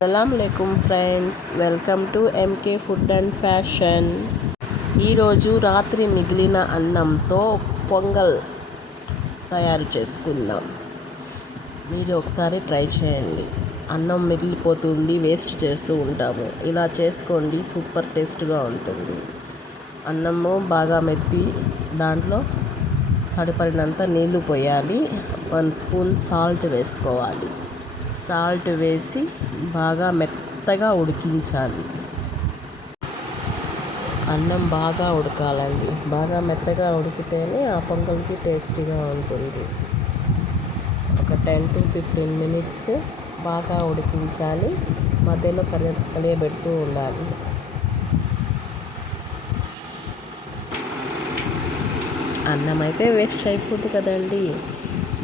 అస్సలాముఅలైకుం friends, welcome to MK food and fashion. ఈరోజు రాత్రి మిగిలిన అన్నంతో పొంగల్ తయారు చేసుకుందాం. మీరు ఒకసారి ట్రై చేయండి. అన్నం మిగిలిపోతుంది, వేస్ట్ చేస్తూ ఉంటాము. ఇలా చేసుకోండి, సూపర్ టేస్ట్గా ఉంటుంది. అన్నము బాగా మెత్తి దాంట్లో సరిపడినంత నీళ్లు పోయాలి. 1 స్పూన్ సాల్ట్ వేసుకోవాలి. సాల్ట్ వేసి బాగా మెత్తగా ఉడికించాలి. అన్నం బాగా ఉడకాలండి. బాగా మెత్తగా ఉడికితేనే ఆ పొంగల్కి టేస్టీగా ఉంటుంది. ఒక 10 to 15 మినిట్స్ బాగా ఉడికించాలి. మధ్యలో కలియబెడుతూ ఉండాలి. అన్నం అయితే వేస్ట్ అయిపోతుంది కదండి.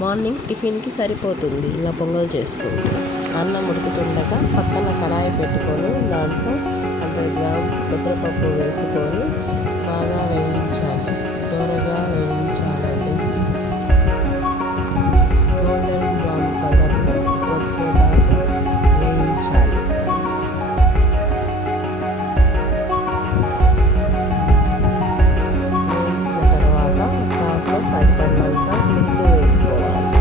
మార్నింగ్ టిఫిన్కి సరిపోతుంది ఇలా పొంగల్ చేసుకుంటే. అన్నం ఉడుకుతుండగా పక్కన కడాయి పెట్టుకొని దాంట్లో 100 grams పెసరపప్పు వేసుకొని బాగా వేయించాలి. దోరగా వేయించాలండి. గోల్డెన్ బ్రౌన్ కలర్లో వచ్చేదాకా వేయించాలి. వేయించిన తర్వాత దాంట్లో సరిపడినంత నీళ్ళు వేసుకోవాలి.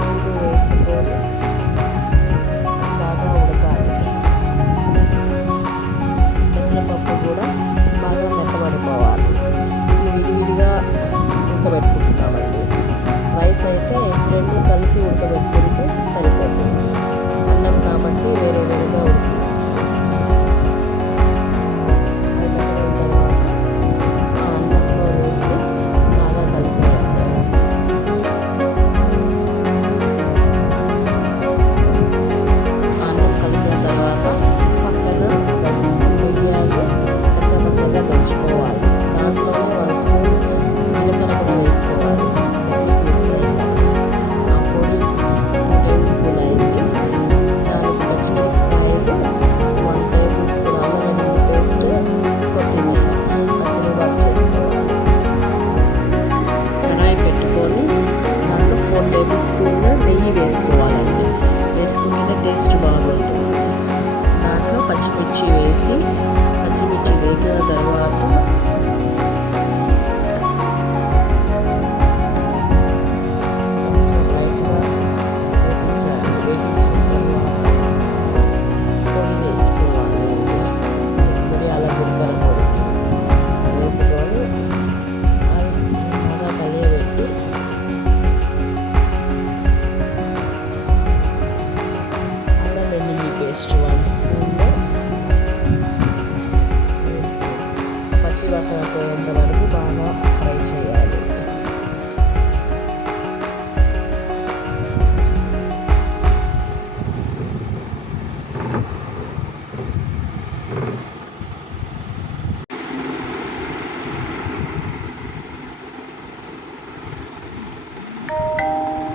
నీళ్ళు వేసుకొని బాగా ఉడకాలి. పెసరపప్పు కూడా బాగా మెత్తబడిపోవాలి. ఇది విడివిడిగా ఉడకబెట్టుకుంటామండి. రైస్ అయితే రెండు కలిపి ఉడకబెట్టుకుంటే సరిపోతుంది. అన్నం కాబట్టి వేరే వేరేగా ఉడికిస్తాం. అది తర్వాత ఆ అన్నంలో వేసి బాగా కలిపేయాలి. అన్నం కలిపిన తర్వాత పక్కన 1 స్పూన్ మిరియాలు కచ్చపచ్చగా దంచుకోవాలి. దాంట్లోనే 1 స్పూన్ జీలకర్ర కూడా వేసుకోవాలి. టెక్నిక్ మిస్ అయింది. ఆ పొడి 2 టేబుల్ స్పూన్ అయింది. దానికి పచ్చిమిరపకాయలు 1 టేబుల్ స్పూన్ అల్లం వెల్లుల్లి పేస్ట్, కొత్తిమీర కత్తిరిబాటు చేసుకోవాలి. కడాయి పెట్టుకొని దాంట్లో 4 టేబుల్ స్పూన్ల నెయ్యి వేసుకోవాలండి. వేసుకుంటేనే టేస్ట్ బాగుంటుంది. దాంట్లో పచ్చిమిర్చి వేసి పచ్చిమిర్చి వేగిన తర్వాత కొంచెం లైట్గా వేగించాలి. వేగించిన తర్వాత పొడి వేసుకోవాలి. మిరియాల జీలకర్ర పొడి వేసుకొని అది బాగా కలియబెట్టి అల్లం వెల్లుల్లి పేస్ట్ 1 స్పూన్ వేసి పచ్చి వాసన పోయేంత వరకు బాగా ఫ్రై చేయాలి.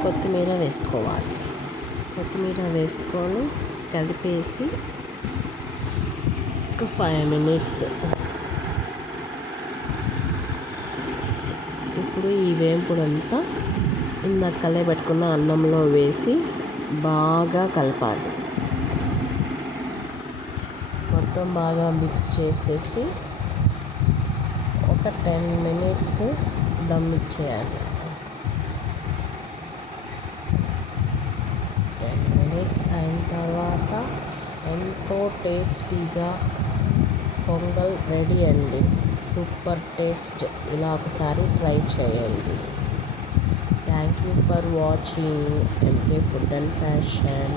కొత్తిమీర వేసుకోవాలి. కొత్తిమీర వేసుకొని కలిపేసి ఒక 5 మినిట్స్. ఇప్పుడు ఈ వేంపుడంతా ఇందాక కలియబెట్టుకున్న అన్నంలో వేసి బాగా కలపాలి. మొత్తం బాగా మిక్స్ చేసేసి ఒక 10 మినిట్స్ దమ్ ఇచ్చేయాలి. 10 మినిట్స్ అయిన తర్వాత ఎంతో టేస్టీగా పొంగల్ రెడీ అండి. Super taste. ఇలా ఒకసారి ట్రై చేయండి. Thank you for watching MK food and fashion.